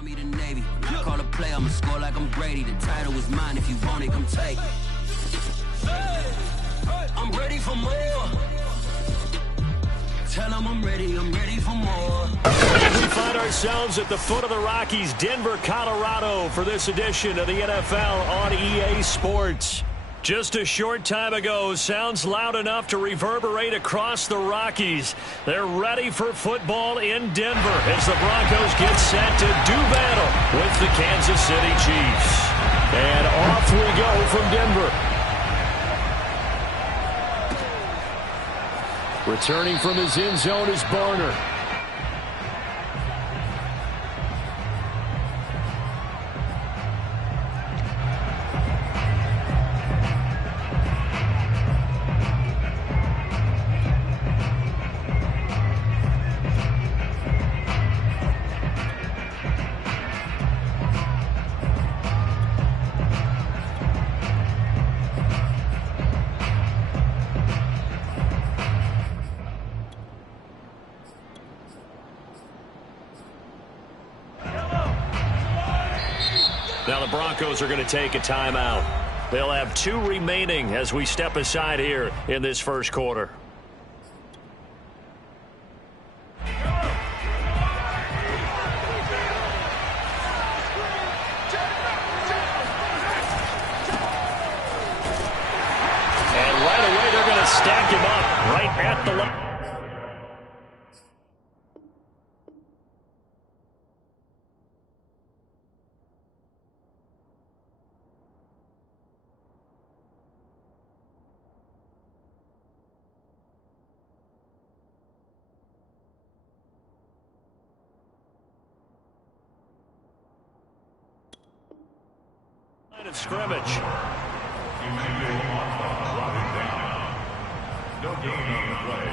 Army to Navy. When I call a play, I'ma score like I'm Brady. The title is mine. If you want it, come take it. I'm ready for more. Tell them I'm ready for more. We find ourselves at the foot of the Rockies, Denver, Colorado, for this edition of the NFL on EA Sports. Just a short time ago, sounds loud enough to reverberate across the Rockies. They're ready for football in Denver as the Broncos get set to do battle with the Kansas City Chiefs. And off we go from Denver. Returning from his end zone is Barner. Now the Broncos are going to take a timeout. They'll have 2 remaining as we step aside here in this first quarter. And right away they're going to stack him up right at the line. Of scrimmage. No gain on the play.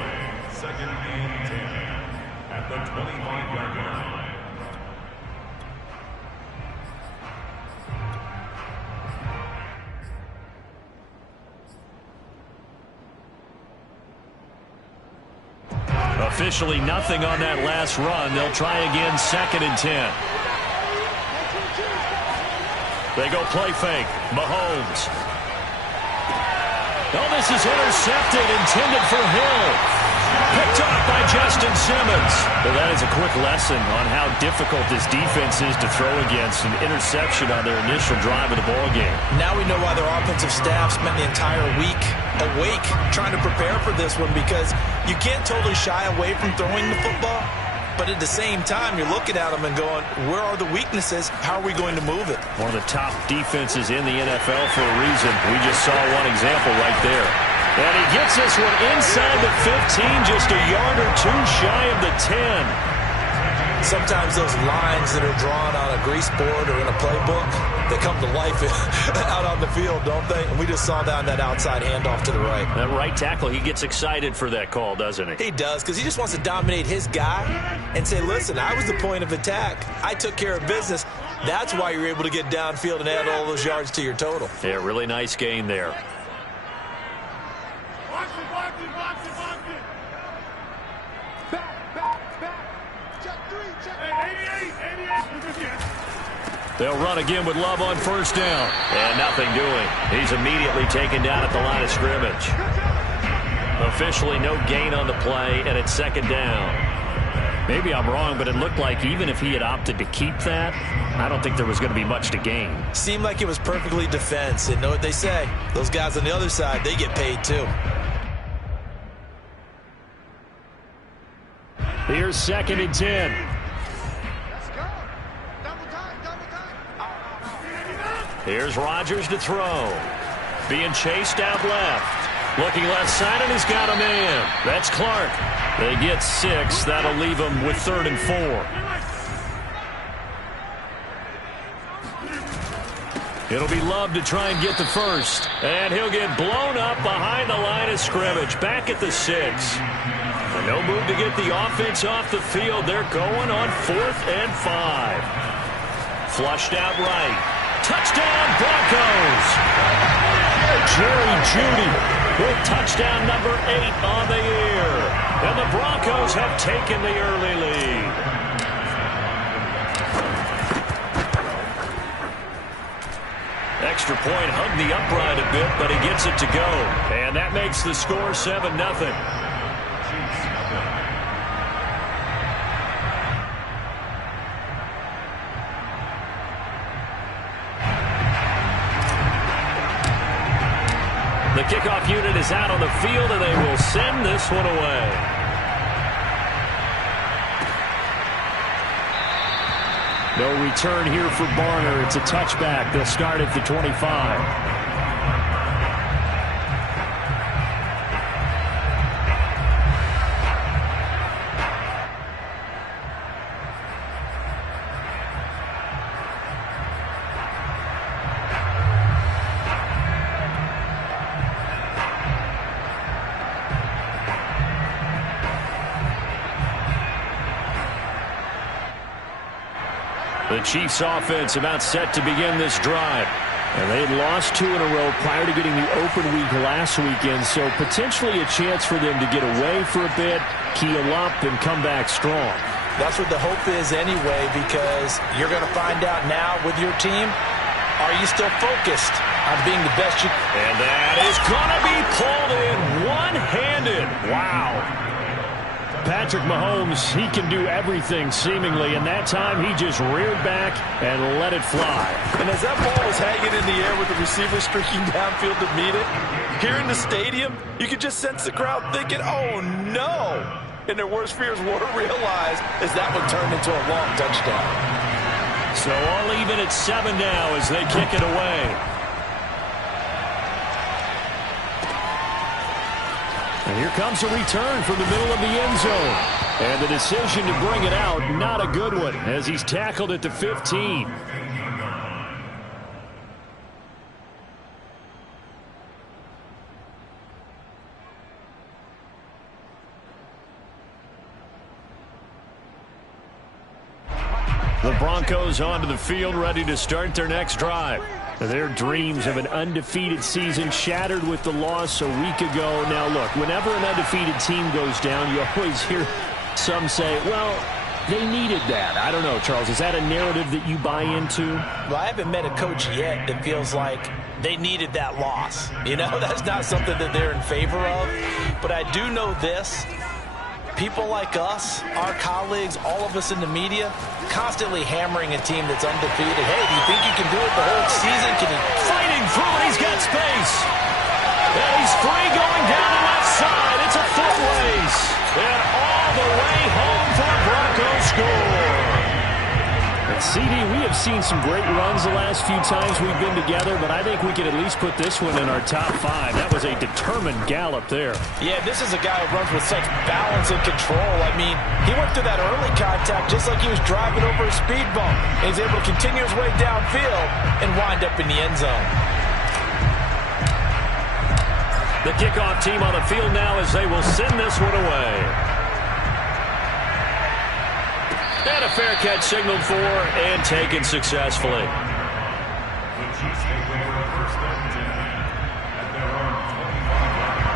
2nd and 10 at the 25-yard line. Officially nothing on that last run. They'll try again, 2nd and 10. They go play fake. Mahomes. Oh, this is intercepted, intended for Hill. Picked off by Justin Simmons. Well, that is a quick lesson on how difficult this defense is to throw against. An interception on their initial drive of the ballgame. Now we know why their offensive staff spent the entire week awake trying to prepare for this one, because you can't totally shy away from throwing the football. But at the same time, you're looking at them and going, where are the weaknesses? How are we going to move it? One of the top defenses in the NFL for a reason. We just saw one example right there. And he gets this one inside the 15, just a yard or 2 shy of the 10. Sometimes those lines that are drawn on a grease board or in a playbook, they come to life out on the field, don't they? And we just saw that on that outside handoff to the right. That right tackle, he gets excited for that call, doesn't he? He does, because he just wants to dominate his guy and say, listen, I was the point of attack. I took care of business. That's why you're able to get downfield and add all those yards to your total. Yeah, really nice gain there. They'll run again with Love on 1st down. And nothing doing. He's immediately taken down at the line of scrimmage. Officially no gain on the play, and it's 2nd down. Maybe I'm wrong, but it looked like even if he had opted to keep that, I don't think there was going to be much to gain. Seemed like it was perfectly defense. And know what they say? Those guys on the other side, they get paid too. Here's 2nd and 10. Here's Rodgers to throw. Being chased out left. Looking left side, and he's got a man. That's Clark. They get 6. That'll leave them with 3rd and 4. It'll be Love to try and get the first. And he'll get blown up behind the line of scrimmage. Back at the 6. No move to get the offense off the field. They're going on 4th and 5. Flushed out right. Touchdown, Broncos! Jerry Jeudy with touchdown number 8 on the year. And the Broncos have taken the early lead. extra point hugged the upright a bit, but he gets it to go. And that makes the score 7-0. The kickoff unit is out on the field, and they will send this one away. No return here for Barner. It's a touchback. They'll start at the 25. The Chiefs offense about set to begin this drive. And they had lost 2 in a row prior to getting the open week last weekend, so potentially a chance for them to get away for a bit, keel up, and come back strong. That's what the hope is anyway, because you're going to find out now with your team, are you still focused on being the best you can? And that is going to be pulled in one-handed. Wow. Patrick Mahomes, he can do everything seemingly, and that time he just reared back and let it fly. And as that ball was hanging in the air with the receiver streaking downfield to meet it, here in the stadium, you could just sense the crowd thinking, oh no! And their worst fears were realized as that one turned into a long touchdown. So all even at 7 now as they kick it away. And here comes a return from the middle of the end zone. And the decision to bring it out, not a good one, as he's tackled at the 15. The Broncos onto the field, ready to start their next drive. Their dreams of an undefeated season shattered with the loss a week ago. Now, look, whenever an undefeated team goes down, you always hear some say, well, they needed that. I don't know, Charles. Is that a narrative that you buy into? Well, I haven't met a coach yet that feels like they needed that loss. You know, that's not something that they're in favor of. But I do know this. People like us, our colleagues, all of us in the media, constantly hammering a team that's undefeated. Hey, do you think you can do it the whole season? Can you? Fighting through it, he's got space. And he's free going down the left side. It's a foot race. And all the way home for a Broncos score. And CD, we have seen some great runs the last few times we've been together, but I think we could at least put this one in our top 5. That was a determined gallop there. Yeah, this is a guy who runs with such balance and control. I mean, he went through that early contact just like he was driving over a speed bump. And he's able to continue his way downfield and wind up in the end zone. The kickoff team on the field now as they will send this one away. And a fair catch signaled for and taken successfully. The Chiefs take over first and 10 at their own 25 yard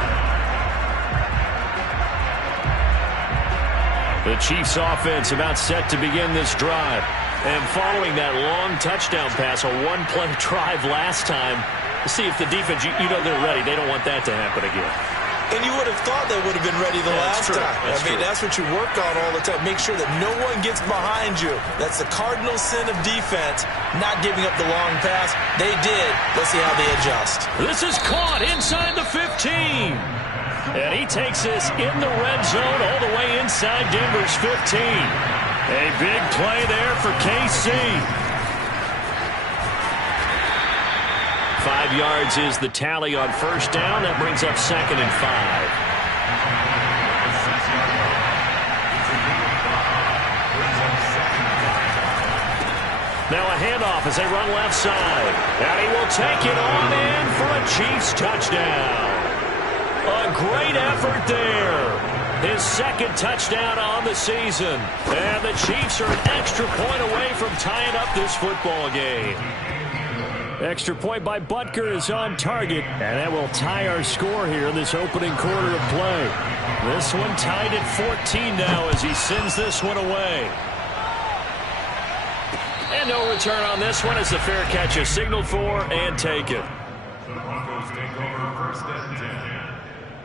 line. The Chiefs offense about set to begin this drive. And following that long touchdown pass, a one-play drive last time, to see if the defense, you know they're ready. They don't want that to happen again. And you would have thought they would have been ready the last time. That's what you work on all the time. Make sure that no one gets behind you. That's the cardinal sin of defense, not giving up the long pass. They did. Let's see how they adjust. This is caught inside the 15. And he takes this in the red zone all the way inside Denver's 15. A big play there for KC. 5 yards is the tally on first down. That brings up 2nd and 5. Now a handoff as they run left side. And he will take it on in for a Chiefs touchdown. A great effort there. His 2nd touchdown on the season. And the Chiefs are an extra point away from tying up this football game. Extra point by Butker is on target, and that will tie our score here in this opening quarter of play. This one tied at 14 now as he sends this one away. And no return on this one as the fair catch is signaled for and taken. The Broncos take over first and 10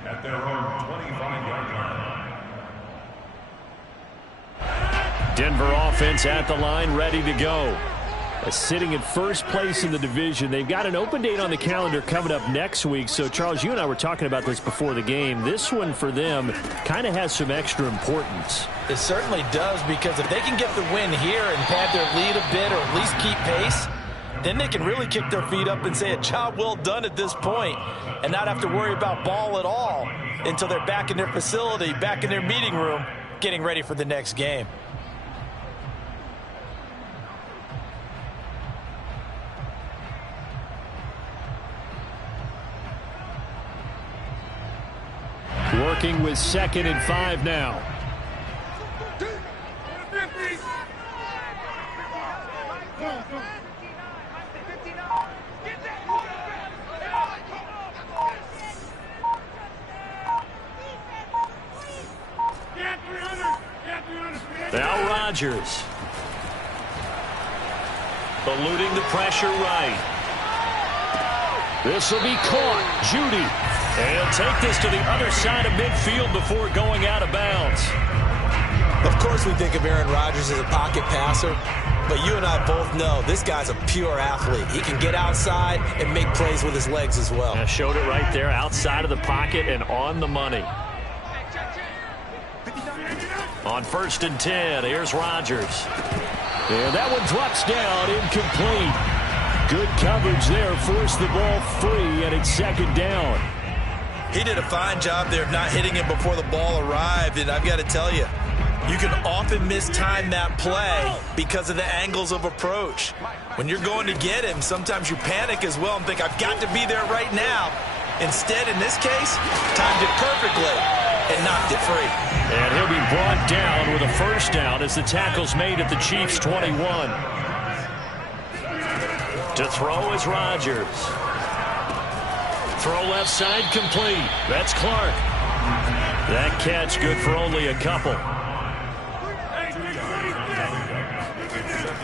at their own 25-yard line. Denver offense at the line, ready to go. Sitting in first place in the division. They've got an open date on the calendar coming up next week. So, Charles, you and I were talking about this before the game. This one for them kind of has some extra importance. It certainly does, because if they can get the win here and pad their lead a bit or at least keep pace, then they can really kick their feet up and say a job well done at this point and not have to worry about ball at all until they're back in their facility, back in their meeting room, getting ready for the next game. Working with 2nd and 5 now. Now Rodgers. Eluding the pressure right. This will be caught. Judy. And he'll take this to the other side of midfield before going out of bounds. Of course we think of Aaron Rodgers as a pocket passer, but you and I both know this guy's a pure athlete. He can get outside and make plays with his legs as well. Yeah, showed it right there, outside of the pocket and on the money. On 1st and 10, here's Rodgers. And that one drops down, incomplete. Good coverage there, forced the ball free, and it's 2nd down. He did a fine job there of not hitting it before the ball arrived, and I've got to tell you, you can often mistime that play because of the angles of approach. When you're going to get him, sometimes you panic as well and think, I've got to be there right now. Instead, in this case, timed it perfectly and knocked it free. And he'll be brought down with a 1st down as the tackle's made at the Chiefs' 21. To throw is Rodgers. Throw left side complete. That's Clark. That catch good for only a couple.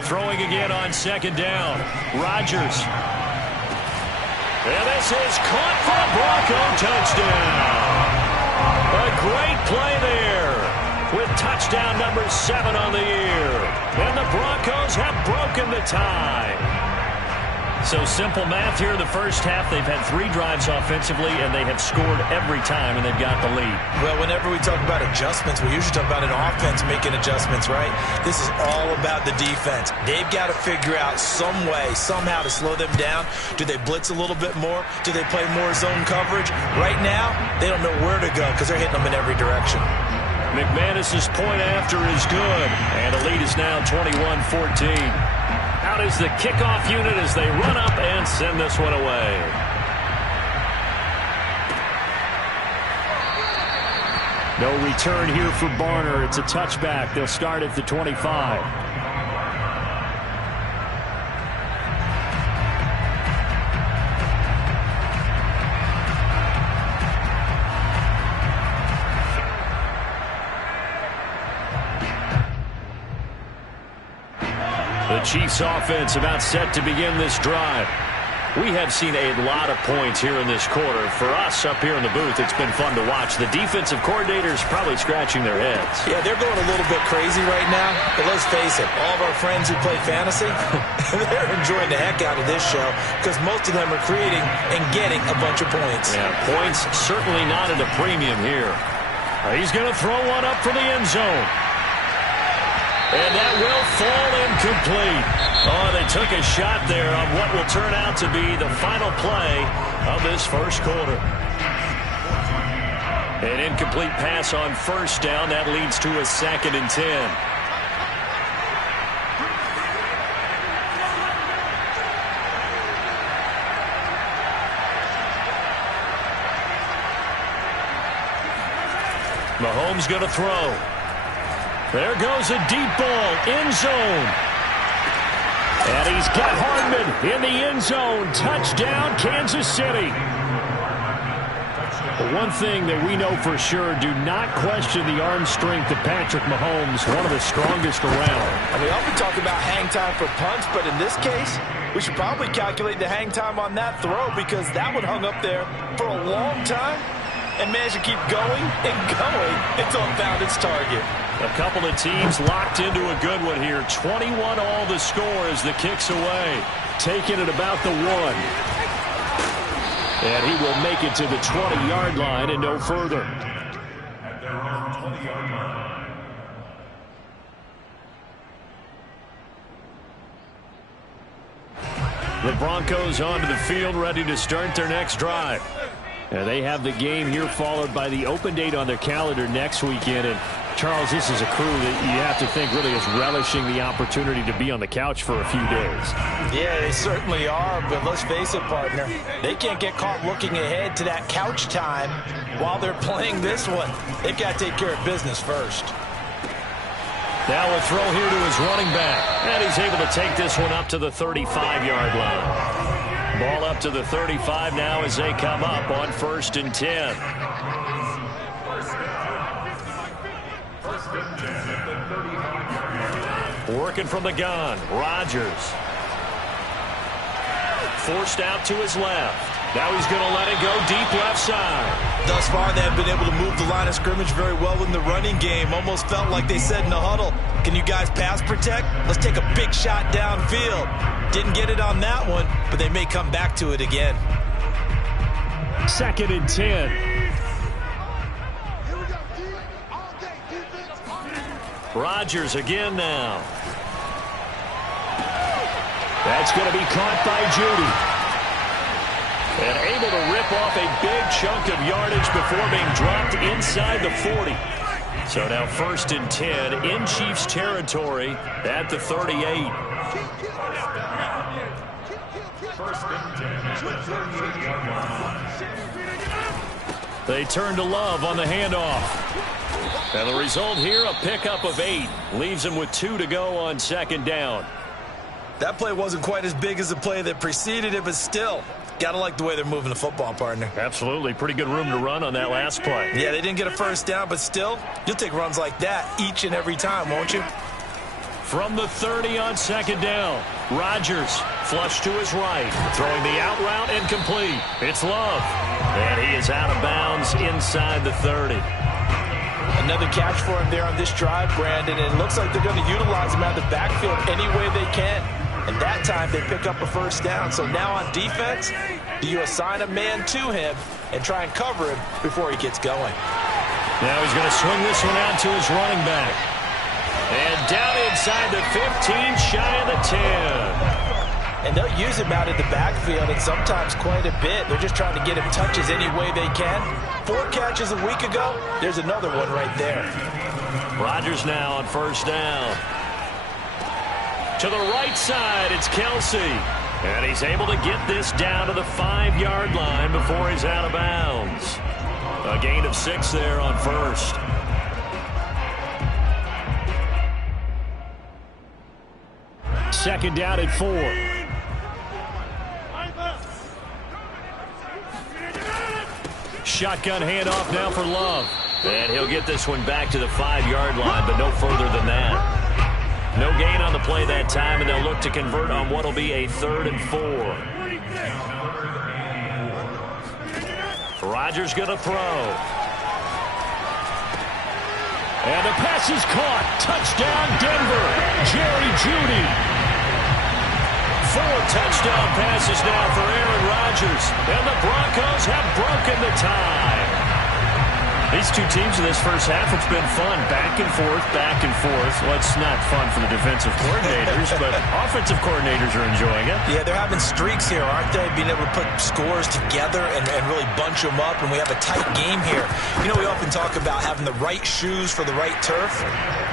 Throwing again on 2nd down. Rodgers. And this is caught for a Bronco touchdown. A great play there with touchdown number 7 on the year. And the Broncos have broken the tie. So simple math here in the first half. They've had 3 drives offensively, and they have scored every time, and they've got the lead. Well, whenever we talk about adjustments, we usually talk about an offense making adjustments, right? This is all about the defense. They've got to figure out some way, somehow to slow them down. Do they blitz a little bit more? Do they play more zone coverage? Right now, they don't know where to go because they're hitting them in every direction. McManus's point after is good, and the lead is now 21-14. Out is the kickoff unit as they run up and send this one away. No return here for Barner. It's a touchback. They'll start at the 25. The Chiefs offense about set to begin this drive. We have seen a lot of points here in this quarter. For us up here in the booth, it's been fun to watch. The defensive coordinators probably scratching their heads. Yeah, they're going a little bit crazy right now. But let's face it, all of our friends who play fantasy, they're enjoying the heck out of this show because most of them are creating and getting a bunch of points. Yeah, points certainly not at a premium here. He's going to throw one up for the end zone. And that will fall incomplete. Oh, they took a shot there on what will turn out to be the final play of this first quarter. An incomplete pass on 1st down. That leads to a 2nd and 10. Mahomes going to throw. There goes a deep ball, end zone. And he's got Hardman in the end zone. Touchdown, Kansas City. one thing that we know for sure, do not question the arm strength of Patrick Mahomes, one of the strongest around. We often talk about hang time for punts, but in this case, we should probably calculate the hang time on that throw because that one hung up there for a long time and managed to keep going and going until it found its target. A couple of teams locked into a good one here. 21 all the score as the kick's away. Taking it about the 1. And he will make it to the 20-yard line and no further. At their own 20-yard line. The Broncos onto the field, ready to start their next drive. And they have the game here followed by the open date on their calendar next weekend. And Charles, this is a crew that you have to think really is relishing the opportunity to be on the couch for a few days. Yeah, they certainly are, but let's face it, partner. They can't get caught looking ahead to that couch time while they're playing this one. They've got to take care of business first. Now a throw here to his running back. And he's able to take this one up to the 35-yard line. Ball up to the 35 now as they come up on 1st and 10. Working from the gun, Rodgers. Forced out to his left. Now he's going to let it go deep left side. Thus far, they have been able to move the line of scrimmage very well in the running game. Almost felt like they said in the huddle, can you guys pass protect? Let's take a big shot downfield. Didn't get it on that one, but they may come back to it again. 2nd and 10. Rodgers again now. That's going to be caught by Judy. And able to rip off a big chunk of yardage before being dropped inside the 40. So now 1st and 10 in Chiefs territory at the 38. 1st and 10. They turn to Love on the handoff. And the result here, a pickup of 8. Leaves him with 2 to go on 2nd down. That play wasn't quite as big as the play that preceded it, but still, got to like the way they're moving the football, partner. Absolutely. Pretty good room to run on that last play. Yeah, they didn't get a 1st down, but still, you'll take runs like that each and every time, won't you? From the 30 on 2nd down, Rodgers flush to his right, throwing the out route incomplete. It's Love, and he is out of bounds inside the 30. Another catch for him there on this drive, Brandon, and it looks like they're going to utilize him out of the backfield any way they can. And that time they pick up a 1st down. So now on defense, do you assign a man to him and try and cover him before he gets going? Now he's going to swing this one out to his running back. And down inside the 15, shy of the 10. And they'll use him out of the backfield, and sometimes quite a bit. They're just trying to get him touches any way they can. 4 catches a week ago. There's another one right there. Rodgers now on 1st down. To the right side, it's Kelsey. And he's able to get this down to the 5-yard line before he's out of bounds. A gain of 6 there on 1st. Second down at 4. Shotgun handoff now for Love. And he'll get this one back to the 5-yard line, but no further than that. No gain on the play that time, and they'll look to convert on what will be a 3rd and 4. Rodgers going to throw. And the pass is caught. Touchdown, Denver. Jerry Jeudy. 4 touchdown passes now for Aaron Rodgers. And the Broncos have broken the tie. These two teams in this first half, it's been fun. Back and forth, back and forth. Well, it's not fun for the defensive coordinators, but offensive coordinators are enjoying it. Yeah, they're having streaks here, aren't they? Being able to put scores together and really bunch them up, and we have a tight game here. You know, we often talk about having the right shoes for the right turf.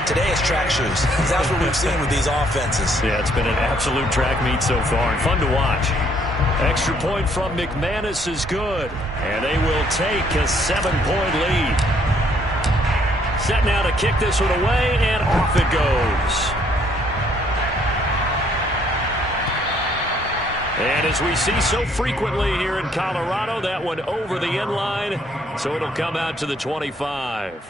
Today it's track shoes. That's what we've seen with these offenses. Yeah, it's been an absolute track meet so far, and fun to watch. Extra point from McManus is good, and they will take a 7-point lead. Set now to kick this one away, and off it goes. And as we see so frequently here in Colorado, that one over the end line, so it'll come out to the 25.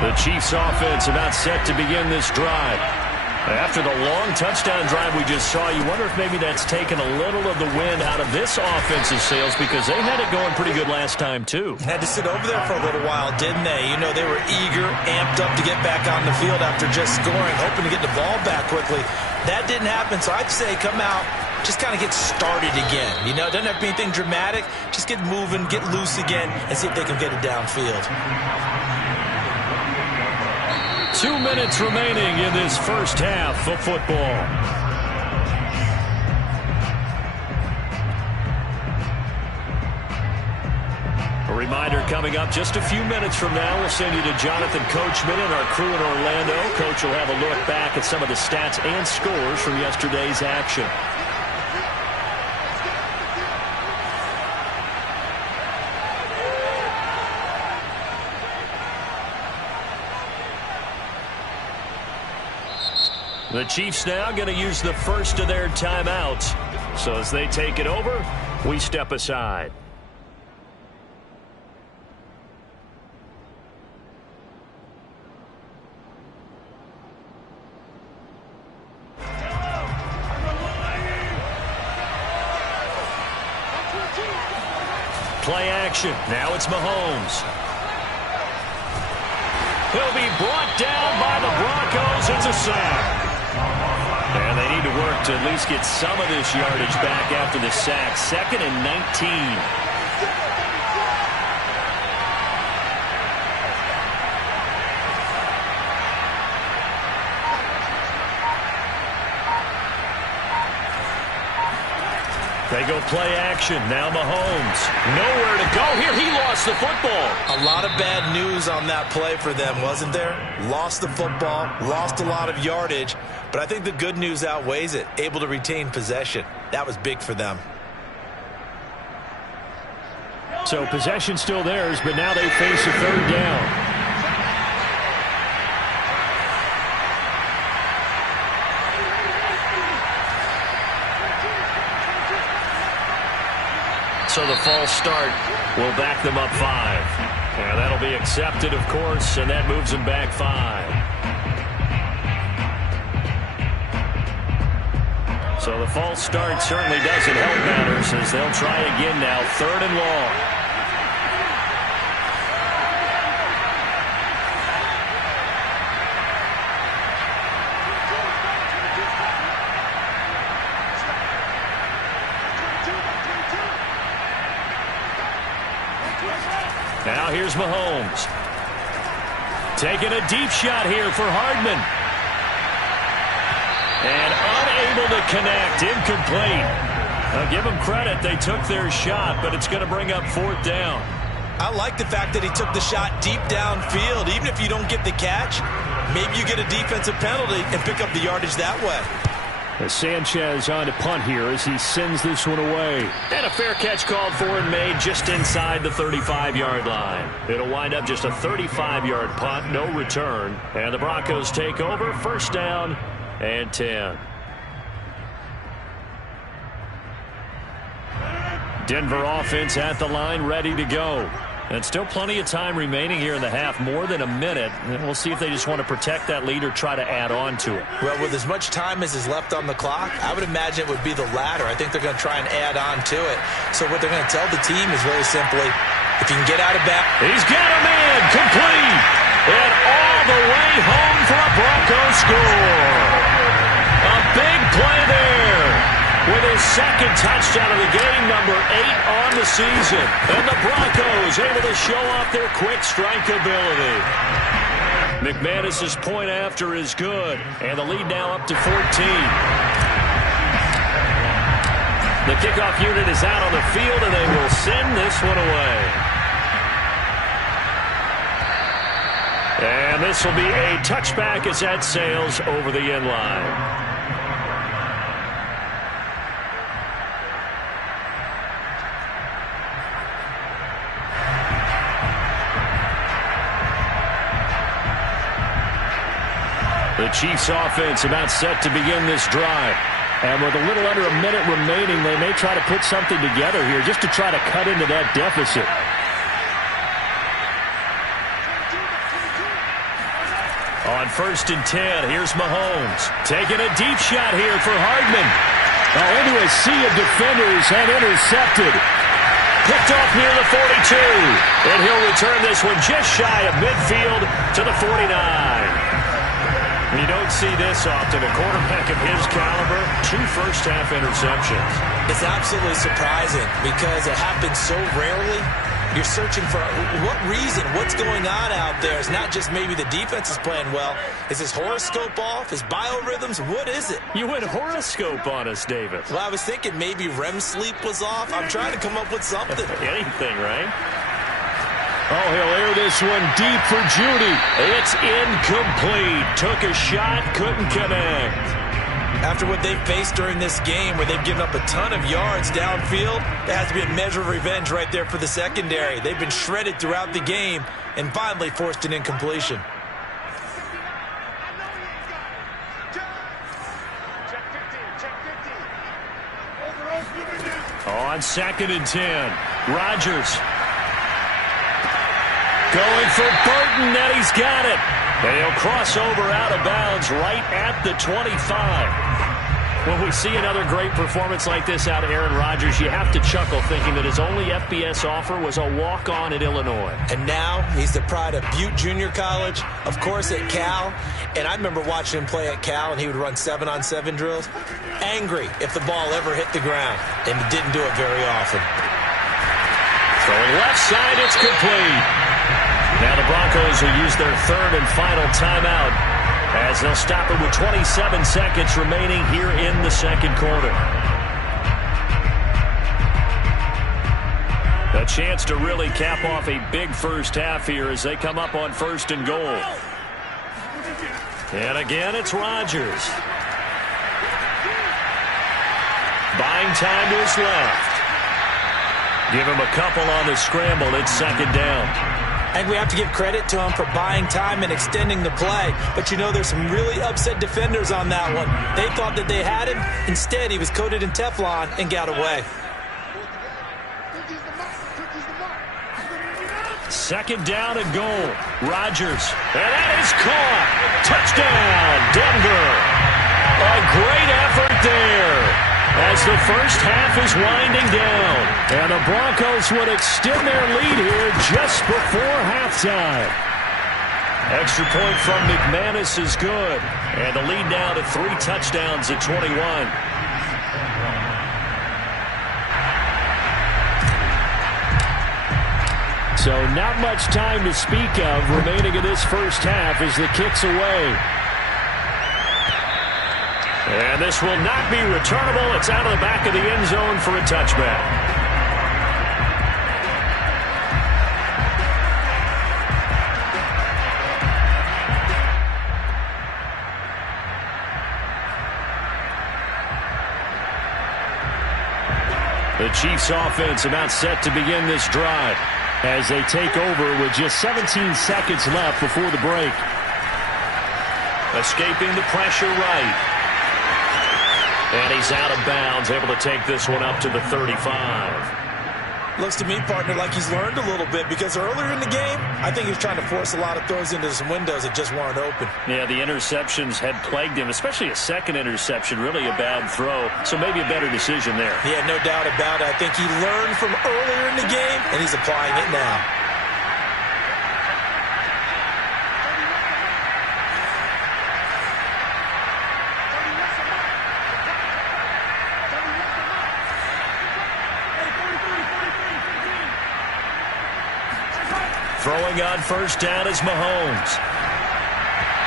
The Chiefs offense about set to begin this drive. After the long touchdown drive we just saw, you wonder if maybe that's taken a little of the wind out of this offensive sails, because they had it going pretty good last time too. Had to sit over there for a little while, didn't they? You know, they were eager, amped up to get back on the field after just scoring, hoping to get the ball back quickly. That didn't happen, so I'd say come out, just kind of get started again. You know, it doesn't have to be anything dramatic. Just get moving, get loose again, and see if they can get it downfield. 2 minutes remaining in this first half of football. A reminder coming up just a few minutes from now, we'll send you to Jonathan Coachman and our crew in Orlando. Coach will have a look back at some of the stats and scores from yesterday's action. The Chiefs now going to use the first of their timeouts. So as they take it over, we step aside. Play action. Now it's Mahomes. He'll be brought down by the Broncos. It's a sack. And they need to work to at least get some of this yardage back after the sack. 2nd and 19. They go play action. Now Mahomes. Nowhere to go here. He lost the football. A lot of bad news on that play for them, wasn't there? Lost the football, lost a lot of yardage, but I think the good news outweighs it. Able to retain possession. That was big for them. So possession still theirs, but now they face a third down. So the false start will back them up 5. And that'll be accepted, of course, and that moves them back 5. So the false start certainly doesn't help matters as they'll try again now, 3rd and long. Now here's Mahomes. Taking a deep shot here for Hardman. And unable to connect. Incomplete. I'll give them credit. They took their shot, but it's going to bring up 4th down. I like the fact that he took the shot deep downfield. Even if you don't get the catch, maybe you get a defensive penalty and pick up the yardage that way. As Sanchez on to punt here as he sends this one away. And a fair catch called for and made just inside the 35-yard line. It'll wind up just a 35-yard punt, no return. And the Broncos take over, 1st down and 10. Denver offense at the line, ready to go. And still plenty of time remaining here in the half, more than a minute. And we'll see if they just want to protect that lead or try to add on to it. Well, with as much time as is left on the clock, I would imagine it would be the latter. I think they're going to try and add on to it. So what they're going to tell the team is very simply, if you can get out of bounds. He's got him in, complete. And all the way home for a Broncos score. A big play there. With his 2nd touchdown of the game, number 8 on the season. And the Broncos able to show off their quick strike ability. McManus's point after is good. And the lead now up to 14. The kickoff unit is out on the field, and they will send this one away. And this will be a touchback as that sails over the end line. The Chiefs offense about set to begin this drive. And with a little under a minute remaining, they may try to put something together here just to try to cut into that deficit. On 1st and 10, here's Mahomes. Taking a deep shot here for Hardman. Into a sea of defenders and intercepted. Picked off near the 42. And he'll return this one just shy of midfield to the 49. You don't see this often. A quarterback of his caliber, 2 first-half interceptions. It's absolutely surprising because it happens so rarely. You're searching for what reason, what's going on out there. It's not just maybe the defense is playing well. Is his horoscope off? His biorhythms? What is it? You went horoscope on us, David. Well, I was thinking maybe REM sleep was off. I'm trying to come up with something. Anything, right? Oh, he'll air this one deep for Judy. It's incomplete. Took a shot, couldn't connect. After what they've faced during this game where they've given up a ton of yards downfield, there has to be a measure of revenge right there for the secondary. They've been shredded throughout the game and finally forced an incompletion. On 2nd and 10, Rodgers. Going for Burton, and he's got it. And he'll cross over out of bounds right at the 25. When we see another great performance like this out of Aaron Rodgers, you have to chuckle thinking that his only FBS offer was a walk-on at Illinois. And now he's the pride of Butte Junior College, of course at Cal. And I remember watching him play at Cal, and he would run 7-on-7 drills. Angry if the ball ever hit the ground, and he didn't do it very often. Throwing left side, it's complete. Now the Broncos will use their 3rd and final timeout as they'll stop it with 27 seconds remaining here in the 2nd quarter. A chance to really cap off a big first half here as they come up on 1st and goal. And again, it's Rodgers. Buying time to his left. Give him a couple on the scramble. It's 2nd down. And we have to give credit to him for buying time and extending the play. But, you know, there's some really upset defenders on that one. They thought that they had him. Instead, he was coated in Teflon and got away. 2nd down and goal. Rodgers. And that is caught. Touchdown, Denver. A great effort there as the first half is winding down. And the Broncos would extend their lead here just before halftime. Extra point from McManus is good. And the lead now to 3 touchdowns at 21. So not much time to speak of remaining in this first half as the kick's away. And this will not be returnable. It's out of the back of the end zone for a touchback. The Chiefs offense about set to begin this drive as they take over with just 17 seconds left before the break. Escaping the pressure right. And he's out of bounds, able to take this one up to the 35. Looks to me, partner, like he's learned a little bit because earlier in the game, I think he was trying to force a lot of throws into some windows that just weren't open. Yeah, the interceptions had plagued him, especially a second interception, really a bad throw. So maybe a better decision there. Yeah, no doubt about it. I think he learned from earlier in the game, and he's applying it now. Throwing on 1st down is Mahomes.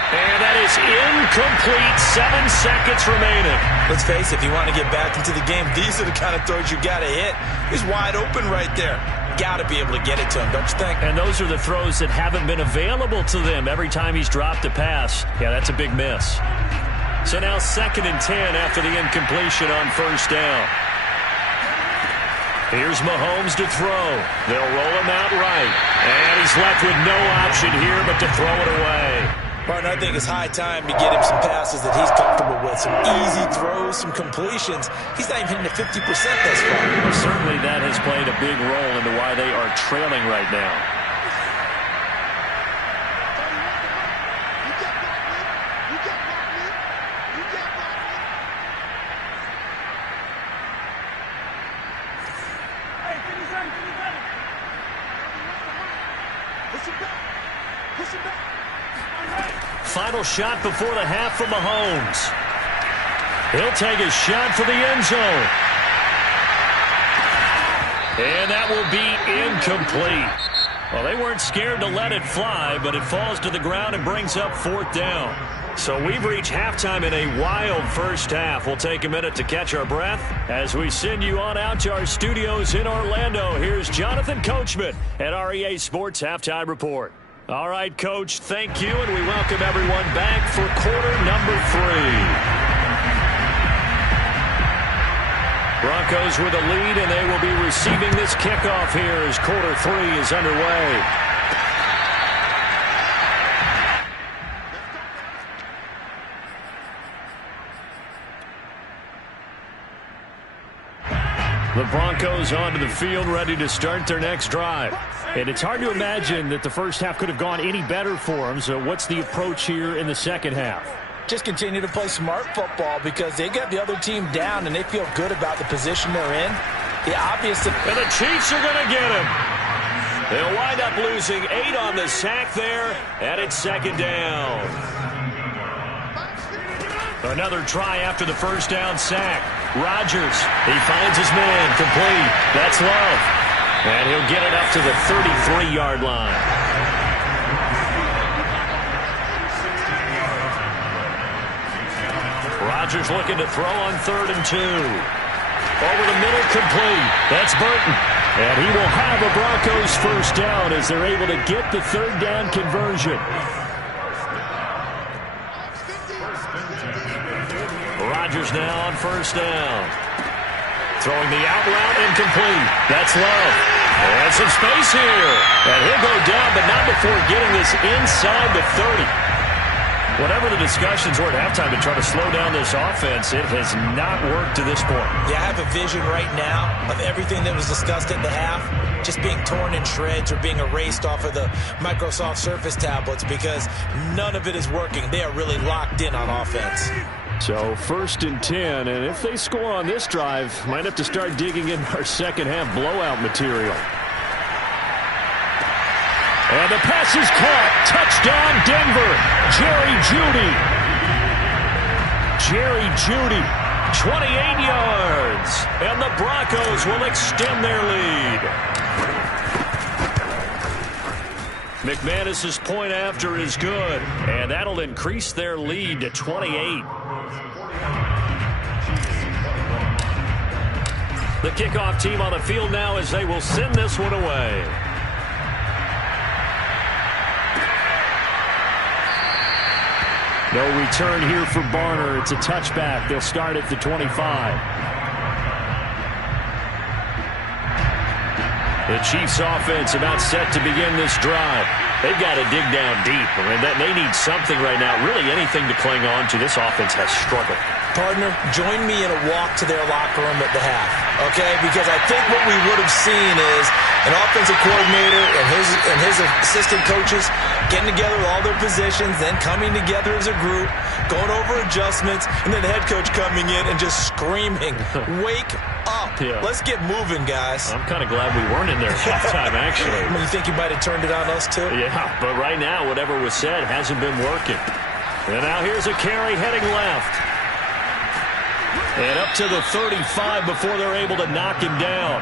And that is incomplete. 7 seconds remaining. Let's face it, if you want to get back into the game, these are the kind of throws you got to hit. He's wide open right there. Got to be able to get it to him, don't you think? And those are the throws that haven't been available to them every time he's dropped a pass. Yeah, that's a big miss. So now 2nd and 10 after the incompletion on 1st down. Here's Mahomes to throw. They'll roll him out right. And he's left with no option here but to throw it away. Martin, I think it's high time to get him some passes that he's comfortable with, some easy throws, some completions. He's not even hitting the 50% thus far. Well, certainly that has played a big role into why they are trailing right now. Final shot before the half from Mahomes. He'll take a shot for the end zone. And that will be incomplete. Well, they weren't scared to let it fly, but it falls to the ground and brings up 4th down. So we've reached halftime in a wild first half. We'll take a minute to catch our breath as we send you on out to our studios in Orlando. Here's Jonathan Coachman at REA Sports Halftime Report. All right, Coach, thank you, and we welcome everyone back for quarter number 3. Broncos with a lead, and they will be receiving this kickoff here as quarter 3 is underway. The Broncos onto the field, ready to start their next drive. And it's hard to imagine that the first half could have gone any better for them. So what's the approach here in the second half? Just continue to play smart football because they got the other team down and they feel good about the position they're in. The obvious... And the Chiefs are going to get him. They'll wind up losing 8 on the sack there, and it's 2nd down. Another try after the first down sack. Rodgers, he finds his man, complete. That's Love. And he'll get it up to the 33-yard line. Rodgers looking to throw on 3rd and 2. Over the middle, complete. That's Burton. And he will have a Broncos first down as they're able to get the 3rd down conversion. Rodgers now on 1st down. Throwing the out route, incomplete. That's Love. And some space here. And he'll go down, but not before getting this inside the 30. Whatever the discussions were at halftime to try to slow down this offense, it has not worked to this point. Yeah, I have a vision right now of everything that was discussed at the half just being torn in shreds or being erased off of the Microsoft Surface tablets because none of it is working. They are really locked in on offense. So 1st and 10, and if they score on this drive, might have to start digging in our second half blowout material. And the pass is caught. Touchdown, Denver. Jerry Jeudy. Jerry Jeudy, 28 yards. And the Broncos will extend their lead. McManus's point after is good, and that'll increase their lead to 28. The kickoff team on the field now as they will send this one away. No return here for Barner. It's a touchback. They'll start at the 25. The Chiefs offense about set to begin this drive. They've got to dig down deep. I mean, they need something right now. Really anything to cling on to. This offense has struggled. Partner, join me in a walk to their locker room at the half, okay? Because I think what we would have seen is an offensive coordinator and his assistant coaches getting together with all their positions, then coming together as a group, going over adjustments, and then the head coach coming in and just screaming, wake up. Yeah. Let's get moving, guys. I'm kind of glad we weren't in there at halftime, actually. I mean, you think you might have turned it on us, too? Yeah, but right now, whatever was said hasn't been working. And now here's a carry heading left. And up to the 35 before they're able to knock him down.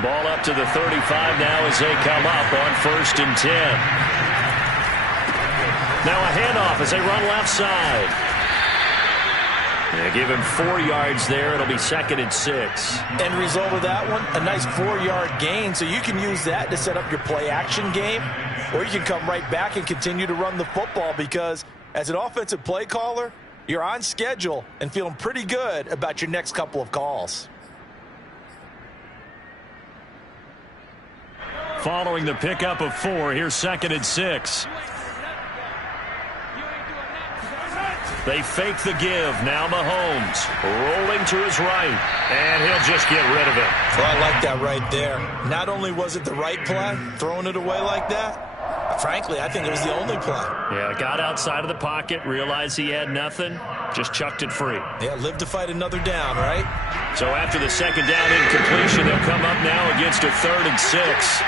Ball up to the 35 now as they come up on 1st and 10. Now a handoff as they run left side. They give him 4 yards there. It'll be 2nd and 6. End result of that one, a nice 4-yard gain. So you can use that to set up your play action game. Or you can come right back and continue to run the football because as an offensive play caller, you're on schedule and feeling pretty good about your next couple of calls. Following the pickup of 4, here's 2nd and 6. They fake the give. Now Mahomes rolling to his right. And he'll just get rid of it. Well, I like that right there. Not only was it the right play, throwing it away like that, frankly, I think it was the only play. Yeah, got outside of the pocket, realized he had nothing, just chucked it free. Yeah, live to fight another down, right? So after the second down incompletion, they'll come up now against a 3rd and 6.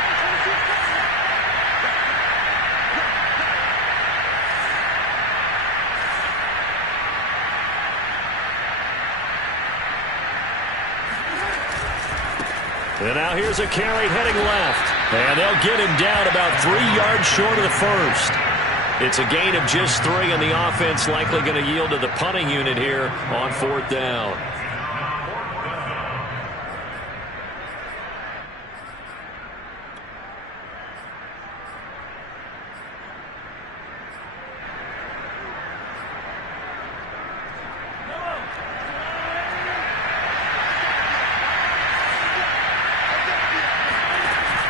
And now here's a carry heading left. And they'll get him down about 3 yards short of the first. It's a gain of just 3, and the offense likely going to yield to the punting unit here on 4th down.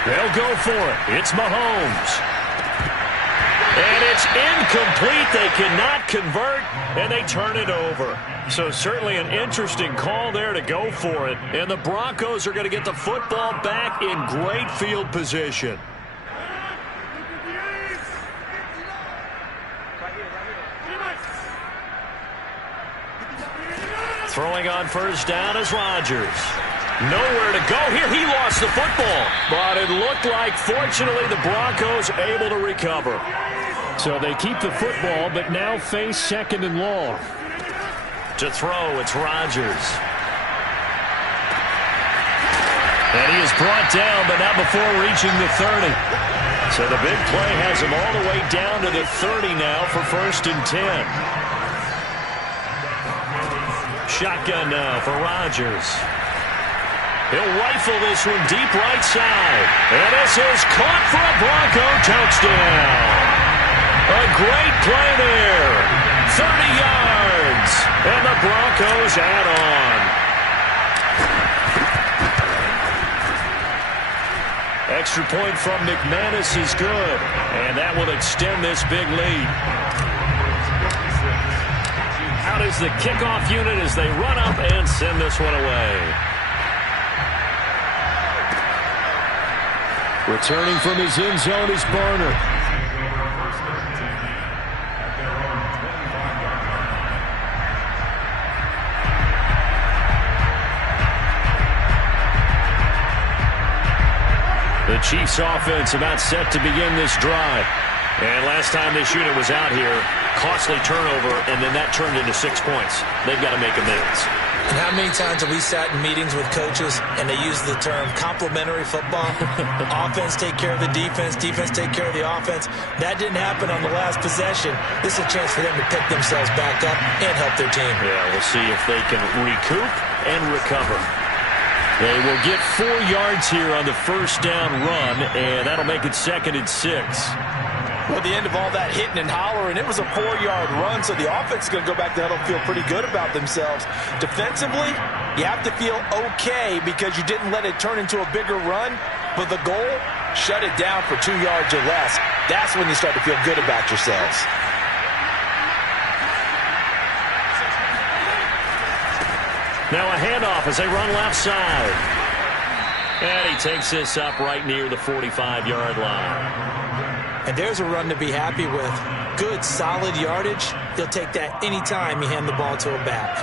They'll go for it. It's Mahomes. And it's incomplete. They cannot convert, and they turn it over. So certainly an interesting call there to go for it. And the Broncos are going to get the football back in great field position. Throwing on first down is Rodgers. Nowhere to go here. He lost the football. But it looked like, fortunately, the Broncos able to recover. So they keep the football, but now face 2nd and long. To throw, it's Rodgers. And he is brought down, but not before reaching the 30. So the big play has him all the way down to the 30 now for 1st and 10. Shotgun now for Rodgers. He'll rifle this one deep right side. And this is caught for a Bronco touchdown. A great play there. 30 yards. And the Broncos add on. Extra point from McManus is good. And that will extend this big lead. Out is the kickoff unit as they run up and send this one away. Returning from his end zone is Barner. The Chiefs offense about set to begin this drive. And last time this unit was out here, costly turnover, and then that turned into 6 points. They've got to make amends. And how many times have we sat in meetings with coaches and they use the term complementary football? Offense take care of the defense, defense take care of the offense. That didn't happen on the last possession. This is a chance for them to pick themselves back up and help their team. Yeah, we'll see if they can recoup and recover. They will get 4 yards here on the first down run, and that'll make it 2nd and 6. Well, at the end of all that hitting and hollering, it was a 4-yard run, so the offense is going to go back there and feel pretty good about themselves. Defensively, you have to feel okay because you didn't let it turn into a bigger run, but the goal, shut it down for 2 yards or less. That's when you start to feel good about yourselves. Now a handoff as they run left side. And he takes this up right near the 45-yard line. And there's a run to be happy with. Good, solid yardage. He'll take that anytime you hand the ball to a back.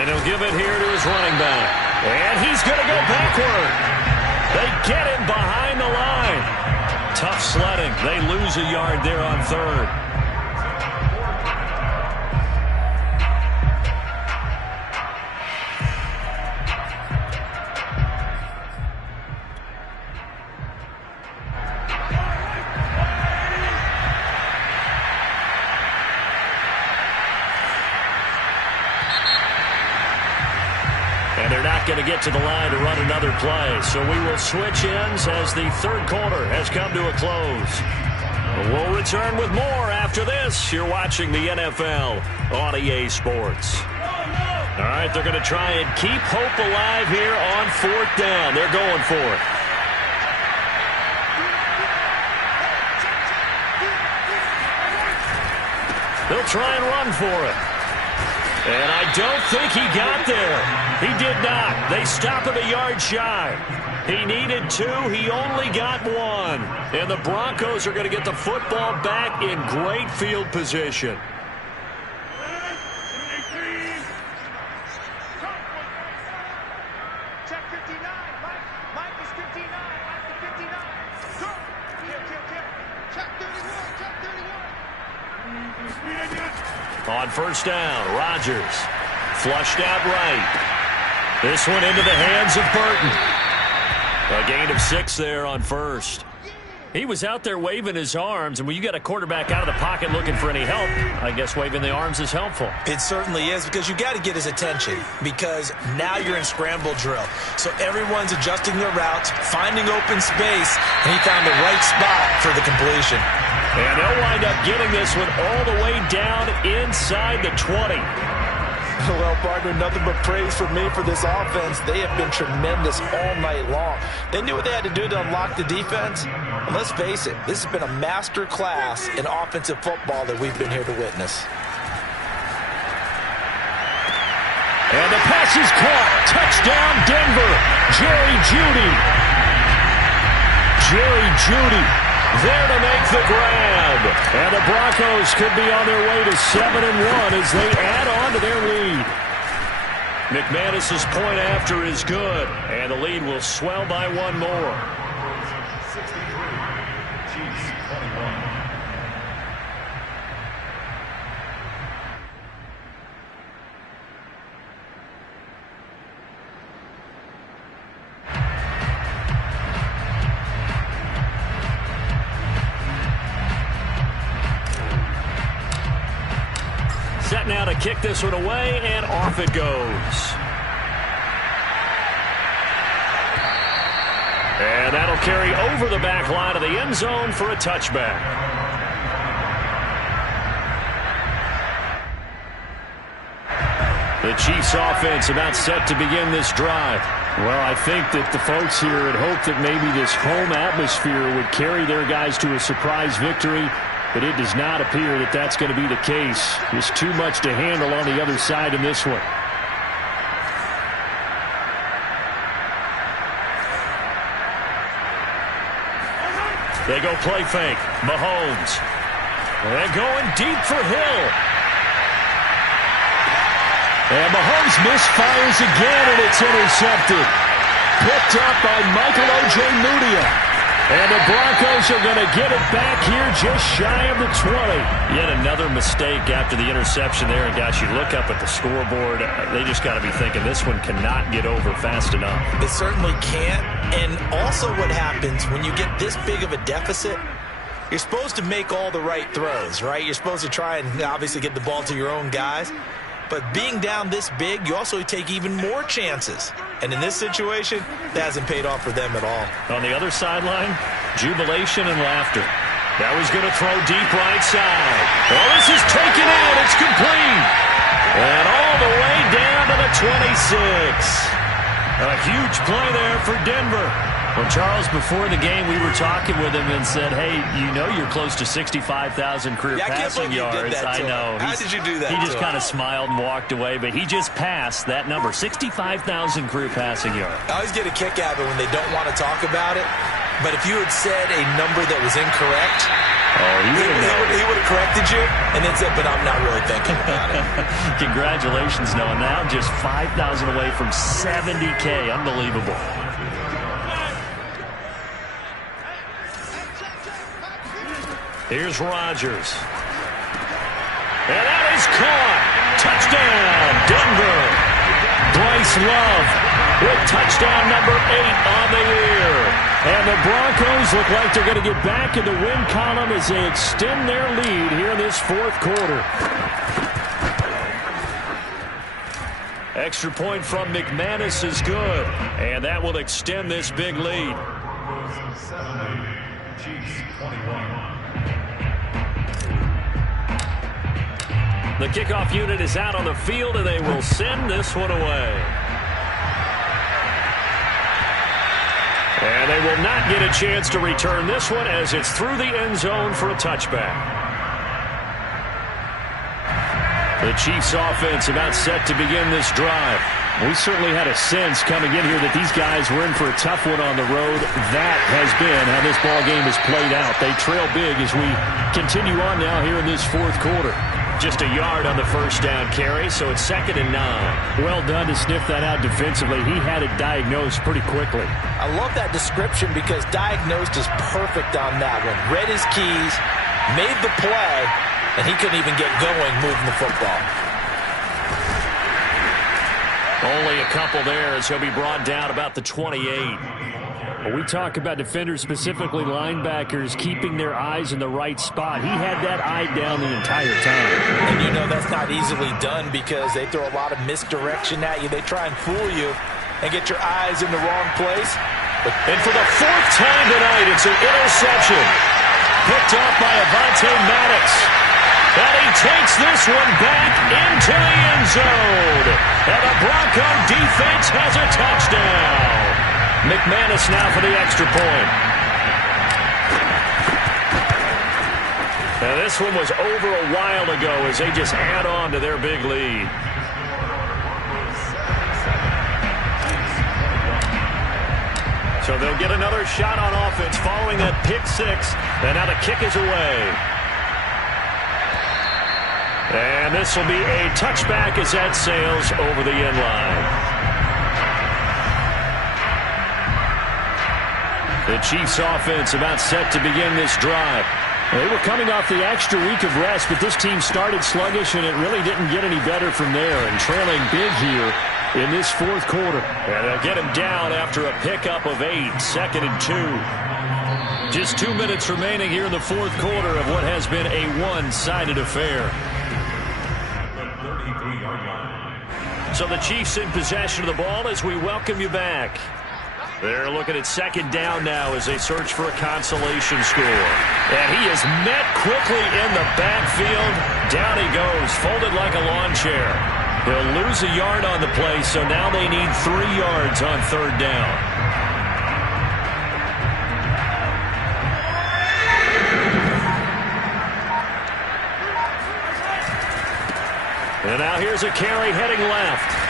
And he'll give it here to his running back. And he's going to go backward. They get him behind the line. Tough sledding. They lose a yard there on 3rd. And they're not going to get to the line to run another play. So we will switch ends as the 3rd quarter has come to a close. We'll return with more after this. You're watching the NFL on EA Sports. All right, they're going to try and keep hope alive here on 4th down. They're going for it. They'll try and run for it. And I don't think he got there. He did not. They stop him a yard shy. He needed 2. He only got 1. And the Broncos are going to get the football back in great field position. On 1st down, Rodgers flushed out right. This one into the hands of Burton. A gain of 6 there on 1st. He was out there waving his arms, and when you got a quarterback out of the pocket looking for any help, I guess waving the arms is helpful. It certainly is, because you got to get his attention, because now you're in scramble drill. So everyone's adjusting their routes, finding open space, and he found the right spot for the completion. And they'll wind up getting this one all the way down inside the 20. Well, partner, nothing but praise from me for this offense. They have been tremendous all night long. They knew what they had to do to unlock the defense. And let's face it, this has been a master class in offensive football that we've been here to witness. And the pass is caught. Touchdown, Denver. Jerry Jeudy. Jerry Jeudy there to make the grab. And the Broncos could be on their way to 7-1 as they add on to their lead. McManus's point after is good, and the lead will swell by 1 more. 63, Chiefs 21. Set now to kick this one away, and off it goes. And that'll carry over the back line of the end zone for a touchback. The Chiefs offense about set to begin this drive. Well, I think that the folks here had hoped that maybe this home atmosphere would carry their guys to a surprise victory. But it does not appear that that's going to be the case. There's too much to handle on the other side in this one. They go play fake. Mahomes. And going deep for Hill. And Mahomes misfires again, and it's intercepted. Picked up by Michael Ojemudia. And the Broncos are going to get it back here just shy of the 20. Yet another mistake after the interception there. And, gosh, you look up at the scoreboard. They just got to be thinking this one cannot get over fast enough. It certainly can't. And also what happens when you get this big of a deficit, you're supposed to make all the right throws, right? You're supposed to try and obviously get the ball to your own guys. But being down this big, you also take even more chances. And in this situation, that hasn't paid off for them at all. On the other sideline, jubilation and laughter. Now he's going to throw deep right side. Oh, this is taken in. It's complete. And all the way down to the 26. A huge play there for Denver. Well, Charles, before the game, we were talking with him and said, hey, you know you're close to 65,000 career passing yards. I know. How did you do that? He just kind of smiled and walked away, but he just passed that number, 65,000 career passing yards. I always get a kick out of it when they don't want to talk about it. But if you had said a number that was incorrect, he would have corrected you and then said, but I'm not really thinking about it. Congratulations, Noah. Now just 5,000 away from 70K. Unbelievable. Here's Rodgers. And that is caught. Touchdown, Denver. Bryce Love with touchdown number 8 on the year. And the Broncos look like they're going to get back in the win column as they extend their lead here in this 4th quarter. Extra point from McManus is good. And that will extend this big lead. The kickoff unit is out on the field, and they will send this one away. And they will not get a chance to return this one as it's through the end zone for a touchback. The Chiefs offense about set to begin this drive. We certainly had a sense coming in here that these guys were in for a tough one on the road. That has been how this ball game has played out. They trail big as we continue on now here in this fourth quarter. Just a yard on the first down carry, so it's 2nd and 9. Well done to sniff that out defensively. He had it diagnosed pretty quickly. I love that description because diagnosed is perfect on that one. Read his keys, made the play, and he couldn't even get going moving the football. Only a couple there as he'll be brought down about the 28. When we talk about defenders, specifically linebackers, keeping their eyes in the right spot. He had that eye down the entire time. And you know that's not easily done because they throw a lot of misdirection at you. They try and fool you and get your eyes in the wrong place. And for the 4th time tonight, it's an interception. Picked off by Avonte Maddox. And he takes this one back into the end zone. And the Bronco defense has a touchdown. McManus now for the extra point. Now this one was over a while ago as they just add on to their big lead. So they'll get another shot on offense following that pick 6. And now the kick is away. And this will be a touchback as that sails over the end line. The Chiefs offense about set to begin this drive. They were coming off the extra week of rest, but this team started sluggish, and it really didn't get any better from there. And trailing big here in this fourth quarter. And they'll get him down after a pickup of 8, 2nd and 2. Just 2 minutes remaining here in the fourth quarter of what has been a one-sided affair. So the Chiefs in possession of the ball as we welcome you back. They're looking at 2nd down now as they search for a consolation score. And he is met quickly in the backfield. Down he goes, folded like a lawn chair. He'll lose a yard on the play, so now they need 3 yards on 3rd down. And now here's a carry heading left.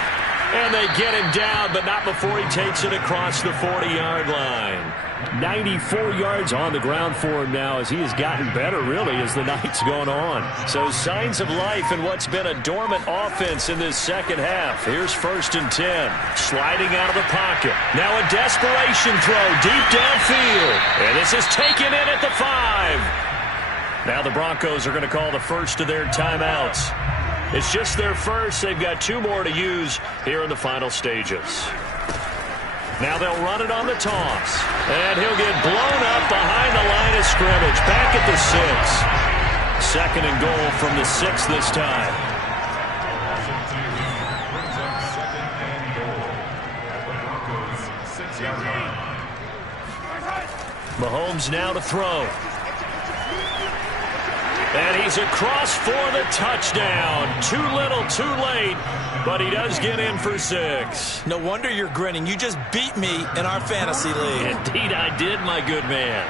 And they get him down, but not before he takes it across the 40-yard line. 94 yards on the ground for him now as he has gotten better, really, as the night's gone on. So signs of life in what's been a dormant offense in this second half. Here's 1st and 10. Sliding out of the pocket. Now a desperation throw deep downfield. And this is taken in at the 5. Now the Broncos are going to call the first of their timeouts. It's just their first. They've got 2 more to use here in the final stages. Now they'll run it on the toss. And he'll get blown up behind the line of scrimmage. Back at the 6. 2nd and goal from the 6 this time. Mahomes now to throw. And he's across for the touchdown. Too little, too late, but he does get in for 6. No wonder you're grinning. You just beat me in our fantasy league. Indeed I did, my good man.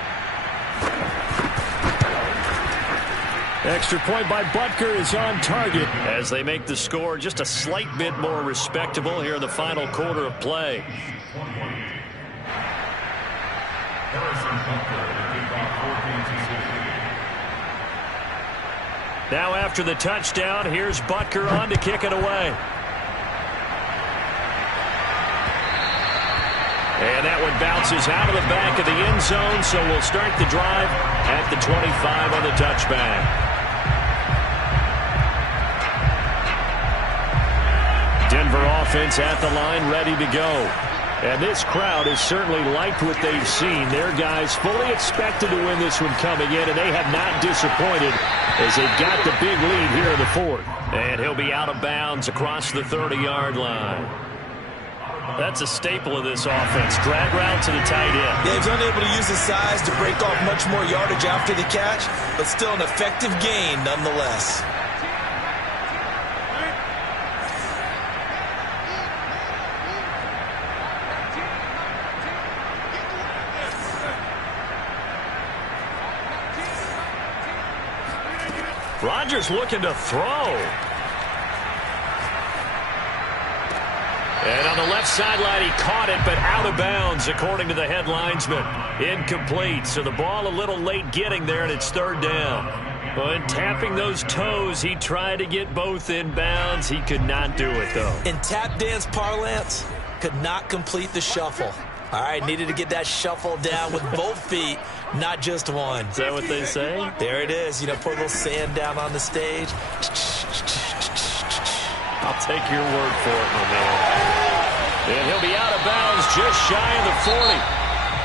Extra point by Butker is on target as they make the score just a slight bit more respectable here in the final quarter of play. Now after the touchdown, here's Butker on to kick it away. And that one bounces out of the back of the end zone, so we'll start the drive at the 25 on the touchback. Denver offense at the line, ready to go. And this crowd has certainly liked what they've seen. Their guys fully expected to win this one coming in, and they have not disappointed as they've got the big lead here in the 4th. And he'll be out of bounds across the 30-yard line. That's a staple of this offense. Drag route to the tight end. Yeah, he's unable to use his size to break off much more yardage after the catch, but still an effective gain nonetheless. Rodgers looking to throw. And on the left sideline, he caught it, but out of bounds, according to the head linesman. Incomplete, so the ball a little late getting there, and it's third down. And tapping those toes, he tried to get both in bounds. He could not do it, though. In tap dance parlance, could not complete the shuffle. All right, needed to get that shuffle down with both feet, not just one. Is that what they say? There it is. You know, put a little sand down on the stage. I'll take your word for it, my man. And he'll be out of bounds just shy of the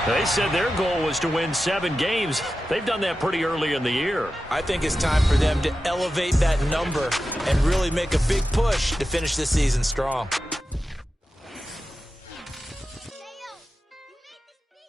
40. They said their goal was to win 7 games. They've done that pretty early in the year. I think it's time for them to elevate that number and really make a big push to finish this season strong.